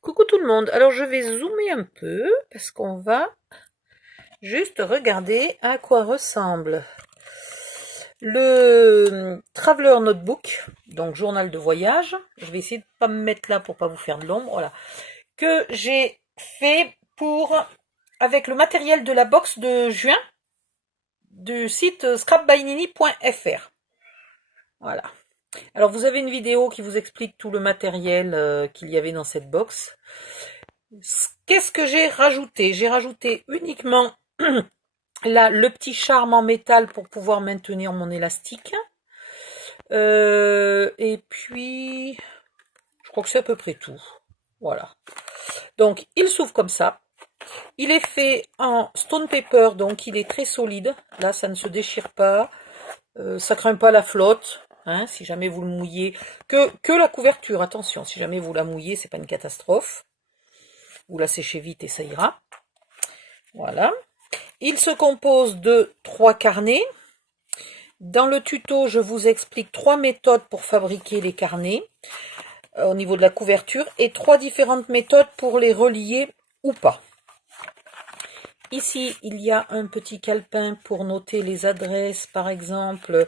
Coucou tout le monde, alors je vais zoomer un peu parce qu'on va juste regarder à quoi ressemble le Traveler Notebook, donc journal de voyage. Je vais essayer de pas me mettre là pour pas vous faire de l'ombre, voilà. Que j'ai fait avec le matériel de la box de juin du site scrapbynini.fr. Voilà. Alors vous avez une vidéo qui vous explique tout le matériel qu'il y avait dans cette box. Qu'est-ce que j'ai rajouté? J'ai rajouté uniquement là le petit charme en métal pour pouvoir maintenir mon élastique. Et puis, je crois que c'est à peu près tout. Voilà. Donc, il s'ouvre comme ça. Il est fait en stone paper, donc il est très solide. Là, ça ne se déchire pas. Ça craint pas la flotte. Hein, si jamais vous le mouillez. Que la couverture, attention. Si jamais vous la mouillez, c'est pas une catastrophe. Vous la séchez vite et ça ira. Voilà. Il se compose de 3 carnets. Dans le tuto, je vous explique 3 méthodes pour fabriquer les carnets au niveau de la couverture et 3 différentes méthodes pour les relier ou pas. Ici, il y a un petit calepin pour noter les adresses, par exemple,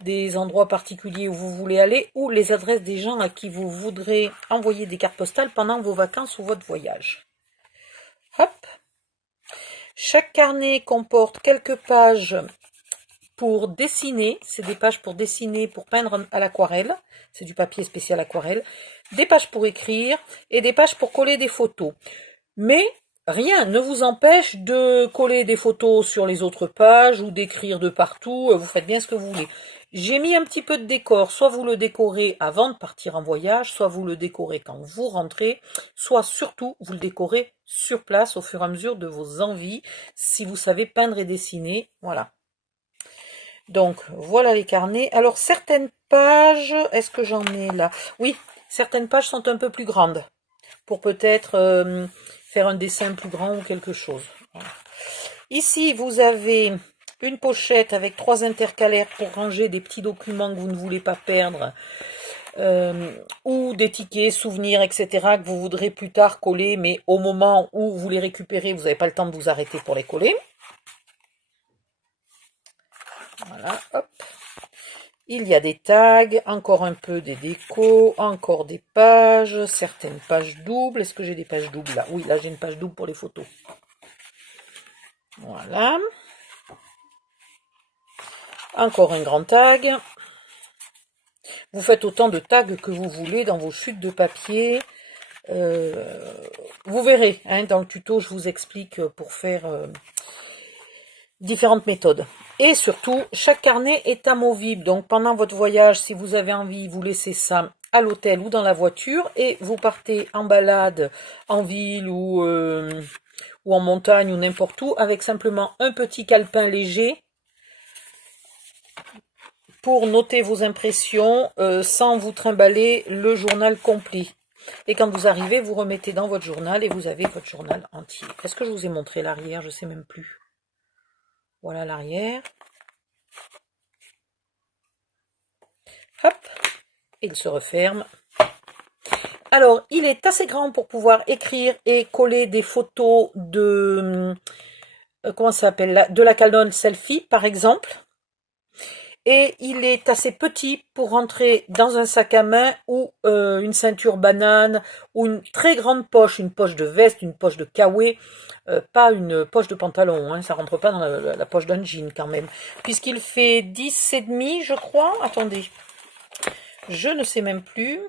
des endroits particuliers où vous voulez aller ou les adresses des gens à qui vous voudrez envoyer des cartes postales pendant vos vacances ou votre voyage. Hop. Chaque carnet comporte quelques pages pour dessiner, c'est des pages pour dessiner, pour peindre à l'aquarelle, c'est du papier spécial aquarelle, des pages pour écrire et des pages pour coller des photos. Mais rien ne vous empêche de coller des photos sur les autres pages ou d'écrire de partout, vous faites bien ce que vous voulez. J'ai mis un petit peu de décor, soit vous le décorez avant de partir en voyage, soit vous le décorez quand vous rentrez, soit surtout vous le décorez sur place au fur et à mesure de vos envies, si vous savez peindre et dessiner, voilà. Donc, voilà les carnets. Alors, certaines pages, est-ce que j'en ai là? Oui, certaines pages sont un peu plus grandes, pour peut-être faire un dessin plus grand ou quelque chose. Voilà. Ici, vous avez une pochette avec 3 intercalaires pour ranger des petits documents que vous ne voulez pas perdre, ou des tickets, souvenirs, etc., que vous voudrez plus tard coller, mais au moment où vous les récupérez, vous n'avez pas le temps de vous arrêter pour les coller. Voilà, hop. Il y a des tags, encore un peu des décos, encore des pages, certaines pages doubles. Est-ce que j'ai des pages doubles là? Oui, là j'ai une page double pour les photos. Voilà. Encore un grand tag. Vous faites autant de tags que vous voulez dans vos chutes de papier. Vous verrez, hein, dans le tuto, je vous explique pour faire différentes méthodes. Et surtout, chaque carnet est amovible. Donc pendant votre voyage, si vous avez envie, vous laissez ça à l'hôtel ou dans la voiture et vous partez en balade en ville ou en montagne ou n'importe où avec simplement un petit calepin léger pour noter vos impressions sans vous trimballer le journal complet. Et quand vous arrivez, vous remettez dans votre journal et vous avez votre journal entier. Est-ce que je vous ai montré l'arrière? Je ne sais même plus. Voilà l'arrière. Hop, il se referme. Alors, il est assez grand pour pouvoir écrire et coller des photos de, comment ça s'appelle, de la Canon Selfie, par exemple. Et il est assez petit pour rentrer dans un sac à main ou une ceinture banane ou une très grande poche, une poche de veste, une poche de kawaii, pas une poche de pantalon, hein, ça rentre pas dans la poche d'un jean quand même, puisqu'il fait 10,5 je crois, attendez, je ne sais même plus,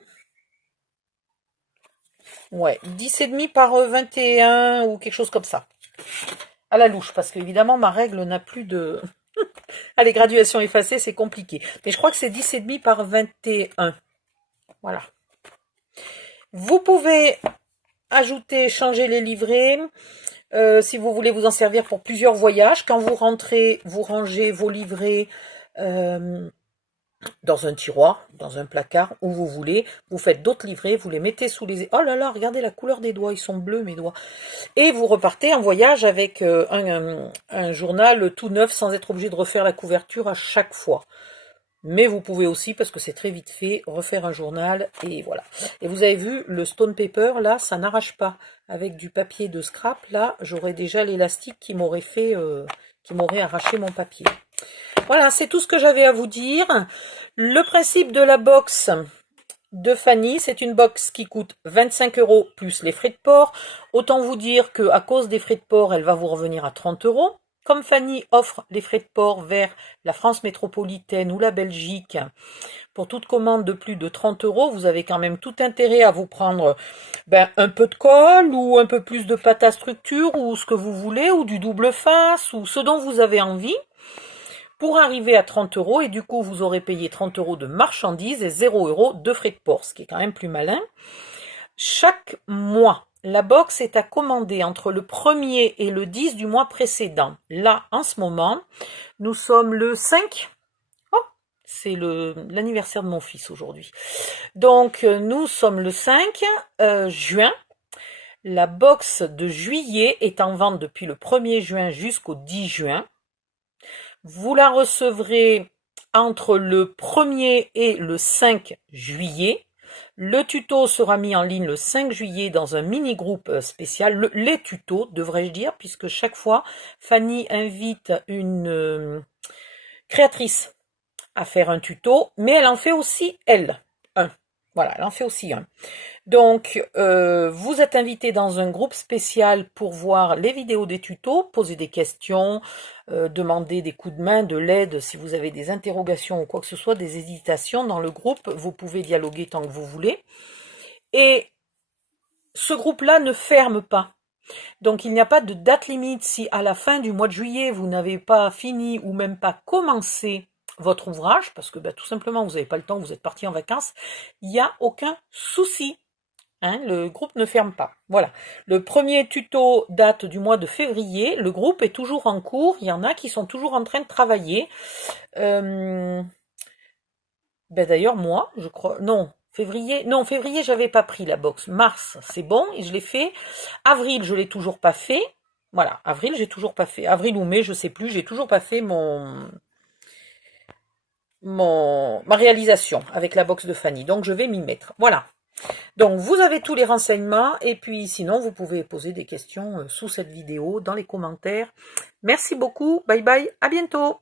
ouais, 10,5 par 21 ou quelque chose comme ça, à la louche, parce qu'évidemment ma règle n'a plus de... Ah, les graduations effacées, c'est compliqué. Mais je crois que c'est 10,5 par 21. Voilà. Vous pouvez ajouter, changer les livrets. Si vous voulez vous en servir pour plusieurs voyages. Quand vous rentrez, vous rangez vos livrets dans un tiroir, dans un placard, où vous voulez. Vous faites d'autres livrets, vous les mettez sous les... Oh là là, regardez la couleur des doigts, ils sont bleus mes doigts. Et vous repartez en voyage avec un journal tout neuf sans être obligé de refaire la couverture à chaque fois. Mais vous pouvez aussi, parce que c'est très vite fait, refaire un journal, et voilà. Et vous avez vu, le stone paper, là, ça n'arrache pas. Avec du papier de scrap, là, j'aurais déjà l'élastique qui m'aurait fait, qui m'aurait arraché mon papier. Voilà, c'est tout ce que j'avais à vous dire. Le principe de la box de Fanny, c'est une box qui coûte 25 € plus les frais de port. Autant vous dire que à cause des frais de port, elle va vous revenir à 30 €. Comme Fanny offre les frais de port vers la France métropolitaine ou la Belgique, pour toute commande de plus de 30 €, vous avez quand même tout intérêt à vous prendre un peu de colle ou un peu plus de pâte à structure ou ce que vous voulez, ou du double face ou ce dont vous avez envie, pour arriver à 30 € et du coup vous aurez payé 30 € de marchandises et 0 € de frais de port, ce qui est quand même plus malin. Chaque mois, la box est à commander entre le 1er et le 10 du mois précédent. Là, en ce moment, nous sommes le 5. Oh, c'est l'anniversaire de mon fils aujourd'hui. Donc, nous sommes le 5 juin. La box de juillet est en vente depuis le 1er juin jusqu'au 10 juin. Vous la recevrez entre le 1er et le 5 juillet. Le tuto sera mis en ligne le 5 juillet dans un mini-groupe spécial. Les tutos, devrais-je dire, puisque chaque fois, Fanny invite une créatrice à faire un tuto, mais elle en fait aussi, un. Voilà, elle en fait aussi un. Donc, vous êtes invité dans un groupe spécial pour voir les vidéos des tutos, poser des questions, demander des coups de main, de l'aide si vous avez des interrogations ou quoi que ce soit, des hésitations dans le groupe. Vous pouvez dialoguer tant que vous voulez. Et ce groupe-là ne ferme pas. Donc, il n'y a pas de date limite. Si à la fin du mois de juillet, vous n'avez pas fini ou même pas commencé votre ouvrage, parce que tout simplement, vous n'avez pas le temps, vous êtes parti en vacances, il n'y a aucun souci. Le groupe ne ferme pas. Voilà. Le premier tuto date du mois de février. Le groupe est toujours en cours. Il y en a qui sont toujours en train de travailler. D'ailleurs, moi, je crois... Non, février, j'avais pas pris la box. Mars, c'est bon, et je l'ai fait. Avril, je l'ai toujours pas fait. Voilà, avril, j'ai toujours pas fait. Avril ou mai, je sais plus, j'ai toujours pas fait ma réalisation avec la box de Fanny. Donc, je vais m'y mettre. Voilà. Donc, vous avez tous les renseignements. Et puis, sinon, vous pouvez poser des questions sous cette vidéo, dans les commentaires. Merci beaucoup. Bye bye. À bientôt.